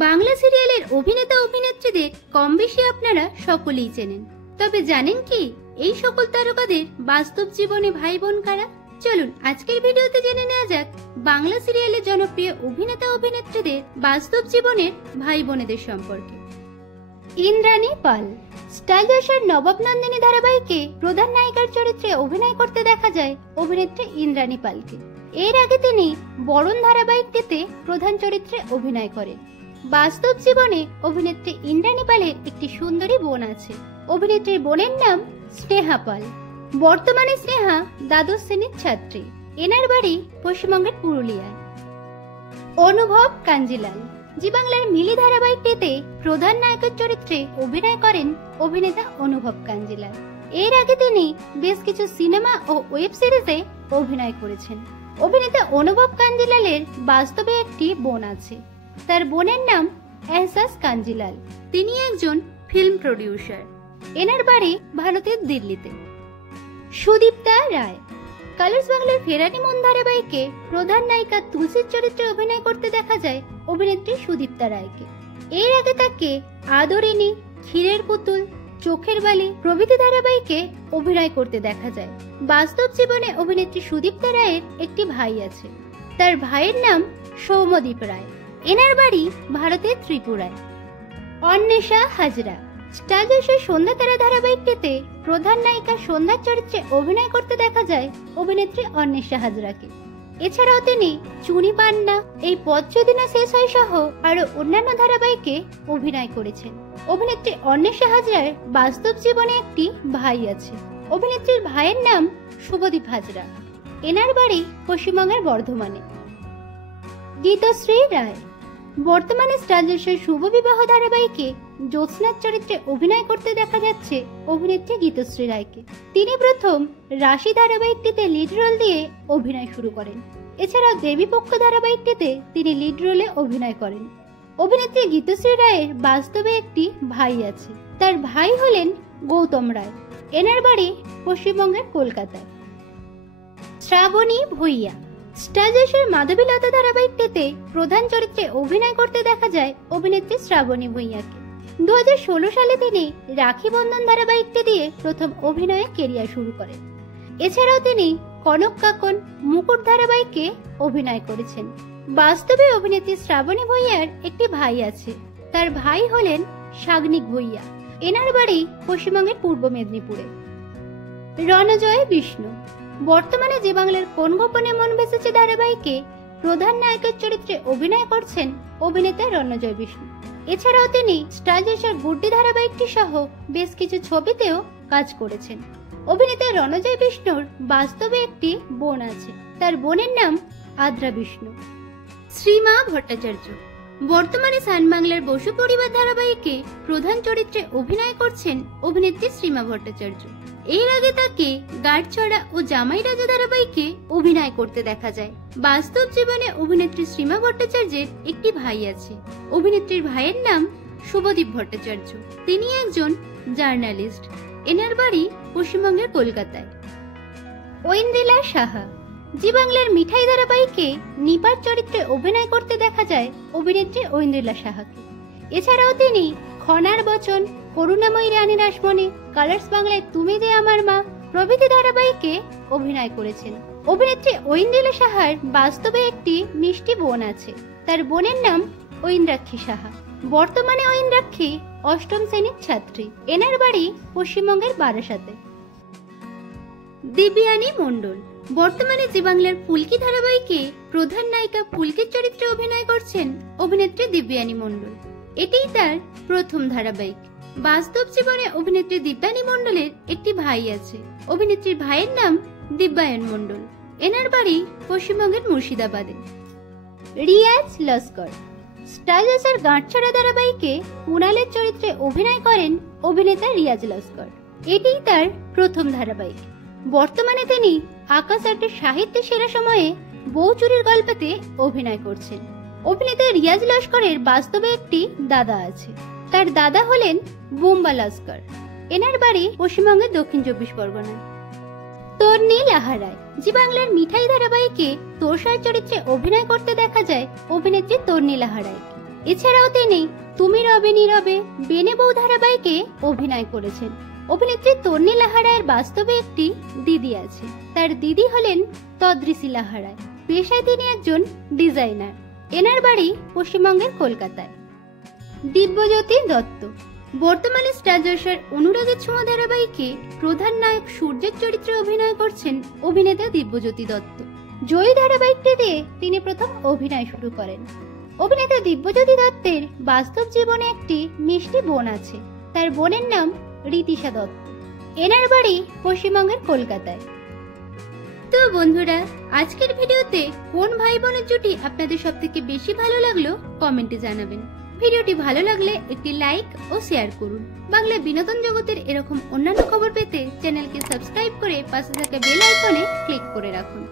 বাংলা সিরিয়ালের অভিনেতা অভিনেত্রীদের কম বেশি আপনারা সকলেই চেনেন, তবে জানেন কি এই সকল তারকাদের বাস্তব জীবনে ভাই বোন কারা? চলুন আজকের ভিডিওতে জেনে নেওয়া যাক বাংলা সিরিয়ালের জনপ্রিয় অভিনেতা অভিনেত্রীদের বাস্তব জীবনের ভাই বোনেদের সম্পর্কে। ইন্দ্রাণী পাল। স্টার জলসার নবাব নন্দিনী ধারাবাহিকে প্রধান নায়িকার চরিত্রে অভিনয় করতে দেখা যায় অভিনেত্রী ইন্দ্রাণী পালকে। এর আগে তিনি বরণ ধারাবাহিকটিতে প্রধান চরিত্রে অভিনয় করেন। বাস্তব জীবনে অভিনেত্রী ইন্দ্রাণী পালের একটি সুন্দরী বোন আছে। অভিনেত্রীর বোনের নাম স্নেহা পাল। বর্তমানে স্নেহা দ্বাদশ শ্রেণীর ছাত্রী। এনার বাড়ি পশ্চিমবঙ্গের পুরুলিয়ায়। অনুভব কাঞ্জিলাল। জি বাংলার মিলি ধারাবাহিকটিতে প্রধান নায়কের চরিত্রে অভিনয় করেন অভিনেতা অনুভব কাঞ্জিলাল। এর আগে তিনি বেশ কিছু সিনেমা ও ওয়েব সিরিজে অভিনয় করেছেন। অভিনেতা অনুভব কাঞ্জিলালের বাস্তবে একটি বোন আছে। তার বোনের নাম এহসাস কাঞ্জিলাল। তিনি একজন ফিল্ম প্রডিউসার। এনার বাড়ি ভারতের দিল্লিতে। সুদীপ্তা রায়। কালার্স বাংলার ফেরানি মন ধারাবাহিকে প্রধান নায়িকা তুলসীর চরিত্রে অভিনয় করতে দেখা যায় অভিনেত্রী সুদীপ্তা রায়কে। এর আগে তাকে আদরিনী, ক্ষীরের পুতুল, চোখের বালি প্রভৃতি ধারাবাহিকে অভিনয় করতে দেখা যায়। বাস্তব জীবনে অভিনেত্রী সুদীপ্তা রায়ের একটি ভাই আছে। তার ভাইয়ের নাম সৌম্যদীপ রায়। এনার বাড়ি ভারতের ত্রিপুরায়। অন্বেষা হাজরা। স্টার জলসার সন্ধ্যা তারা ধারাবাহিকটিতে প্রধান নায়িকা সন্ধ্যার চরিত্রে অভিনয় করতে দেখা যায় অভিনেত্রী অন্বেষা হাজরাকে। এছাড়াও তিনি চুনি পান্না, এই পথ যদি না শেষ হয় সহ আরো অন্যান্য ধারাবাহিকে অভিনয় করেছেন। অভিনেত্রী অন্বেষা হাজরার বাস্তব জীবনে একটি ভাই আছে। অভিনেত্রীর ভাইয়ের নাম শুভদীপ হাজরা। এনার বাড়ি পশ্চিমবঙ্গের বর্ধমানে। গীতশ্রী রায়। বর্তমানে স্টার জলসার শুভ বিবাহ ধারাবাহিকে জ্যোৎস্নার চরিত্রে অভিনয় করতে দেখা যাচ্ছে অভিনেত্রী গীতশ্রী রায়কে। তিনি প্রথম রাশি ধারাবাহিকটিতে লিড রোল দিয়ে অভিনয় শুরু করেন। এছাড়াও দেবীপক্ষ ধারাবাহিকটিতে তিনি লিড রোলে অভিনয় করেন। অভিনেত্রী গীতশ্রী রায়ের বাস্তবে একটি ভাই আছে। তার ভাই হলেন গৌতম রায়। এনার বাড়ি পশ্চিমবঙ্গের কলকাতায়। শ্রাবণী ভূঁইয়া। স্টার জলসার মাধবীলতা ধারাবাহিকটিতে প্রধান চরিত্রে অভিনয় করতে দেখা যায় অভিনেত্রী শ্রাবণী ভূঁইয়াকে। 2016 সালে তিনি রাখি বন্ধন ধারাবাহিকটি দিয়ে প্রথম অভিনয়ে কেরিয়ার শুরু করেন। এছাড়াও তিনি কনক কাকন, মুকুট ধারাবাহিকে অভিনয় করেছেন। বাস্তবে অভিনেত্রী শ্রাবণী ভূঁইয়ার একটি ভাই আছে। তার ভাই হলেন সাগ্নিক ভূঁইয়া। এনার বাড়ি পশ্চিমবঙ্গের পূর্ব মেদিনীপুরে। রণজয় বিষ্ণু। বর্তমানে জি বাংলার কোন গোপনে মন ভেসেছে ধারাবাহিকে প্রধান নায়কের চরিত্রে অভিনয় করছেন অভিনেতা রণজয় বিষ্ণু। এছাড়াও তিনি স্টার জলসার গুড্ডি ধারাবাহিকটি সহ বেশ কিছু ছবিতেও কাজ করেছেন। অভিনেতা রণজয় বিষ্ণুর বাস্তবে একটি বোন আছে। তার বোনের নাম আদ্রা বিষ্ণু। শ্রীমা ভট্টাচার্য। বর্তমানে সান বাংলার বসু পরিবার ধারাবাহিকে প্রধান চরিত্রে অভিনয় করছেন অভিনেত্রী শ্রীমা ভট্টাচার্য। এর আগে তাকে গাড়ছড়া ও জামাই রাজা ধারাবাহিকে অভিনয় করতে দেখা যায়। বাস্তব জীবনে অভিনেত্রী শ্রীমা ভট্টাচার্যের একটি ভাই আছে। অভিনেত্রীর ভাইয়ের নাম শুভদীপ ভট্টাচার্য। তিনি একজন জার্নালিস্ট। এনার বাড়ি পশ্চিমবঙ্গের কলকাতায়। ঐন্দ্রিলা সাহা। জি বাংলার মিঠাই ধারাবাহিকে নিপার চরিত্রে অভিনয় করতে দেখা যায় অভিনেত্রী ঐন্দ্রিলা সাহাকে। এছাড়াও তিনি খনার বচন, করুণাময়ী রানী রাসমণি, কালার্স বাংলায় তুমি যে আমার মা প্রভৃতি ধারাবাহিকে অভিনয় করেছেন। অভিনেত্রী ঐন্দ্রিলা সাহার বাস্তবে একটি মিষ্টি বোন আছে। তার বোনের নাম ঐন্দ্রাক্ষী সাহা। বর্তমানে ঐন্দ্রাক্ষী অষ্টম শ্রেণীর ছাত্রী। এনার বাড়ি পশ্চিমবঙ্গের বারাসাতে। দিব্যানী মণ্ডল। বর্তমানে জি বাংলার ফুলকি ধারাবাহিকে প্রধান নায়িকা ফুলকির চরিত্রে অভিনয় করছেন অভিনেত্রী দিব্যানী মণ্ডল। এটিই তার প্রথম ধারাবাহিক। বাস্তব জীবনে অভিনেত্রী দিব্যানী মণ্ডলের একটি ভাই আছে। অভিনেত্রীর ভাইয়ের নাম দিব্যায়ন মণ্ডল। এনার বাড়ি পশ্চিমবঙ্গের মুর্শিদাবাদে। রিয়াজ লস্কর। স্টার জলসার গাঁটছড়া ধারাবাহিকে কুণালের চরিত্রে অভিনয় করেন অভিনেতা রিয়াজ লস্কর। এটিই তার প্রথম ধারাবাহিক। বর্তমানে তিনি আকাশ আটের সাহিত্যের সেরা সময়ে বউ চুরির গল্পেতে অভিনয় করছেন। অভিনেতা রিয়াজ লস্করের বাস্তবে একটি দাদা আছে। তার দাদা হলেন বুম্বা লস্কর। এনার বাড়ি পশ্চিমবঙ্গের দক্ষিণ 24 পরগনায়। তন্নি লাহারায়। জি বাংলার মিঠাই ধারাবাহিকে তোষার চরিত্রে অভিনয় করতে দেখা যায় অভিনেত্রী তন্নি লাহারায়কে। এছাড়াও তিনি তুমি রবে নীরবে, বেনে বউ ধারাবাহিকে অভিনয় করেছেন। অভিনেত্রী তন্নি লাহা রায়ের বাস্তবে একটি দিদি আছে। তার দিদি হলেন তদ্রিসি লাহা রায়। পেশায় তিনি একজন ডিজাইনার। এনার বাড়ি পশ্চিমবঙ্গের কলকাতায়। দিব্যজ্যোতি দত্ত বর্তমানে স্টার জলসার অনুরাগের ছোঁয়া ধারাবাহিকে প্রধান নায়ক সূর্যের চরিত্রে অভিনয় করছেন অভিনেতা দিব্যজ্যোতি দত্ত। জয়ী ধারাবাহিকটি দিয়ে তিনি প্রথম অভিনয় শুরু করেন। অভিনেতা দিব্যজ্যোতি দত্তের বাস্তব জীবনে একটি মিষ্টি বোন আছে। তার বোনের নাম রীতিশা দত্ত। এনার বাড়ি পশ্চিমবঙ্গের কলকাতায়। তো বন্ধুরা, আজকের ভিডিওতে কোন ভাই বোনের জুটি আপনাদের সবথেকে বেশি ভালো লাগলো কমেন্টে জানাবেন। ভিডিওটি ভালো লাগলে একটি লাইক ও শেয়ার করুন। বাংলা বিনোদন জগতের এরকম অন্যান্য খবর পেতে চ্যানেলকে সাবস্ক্রাইব করে পাশে থাকা বেল আইকনে ক্লিক করে রাখুন।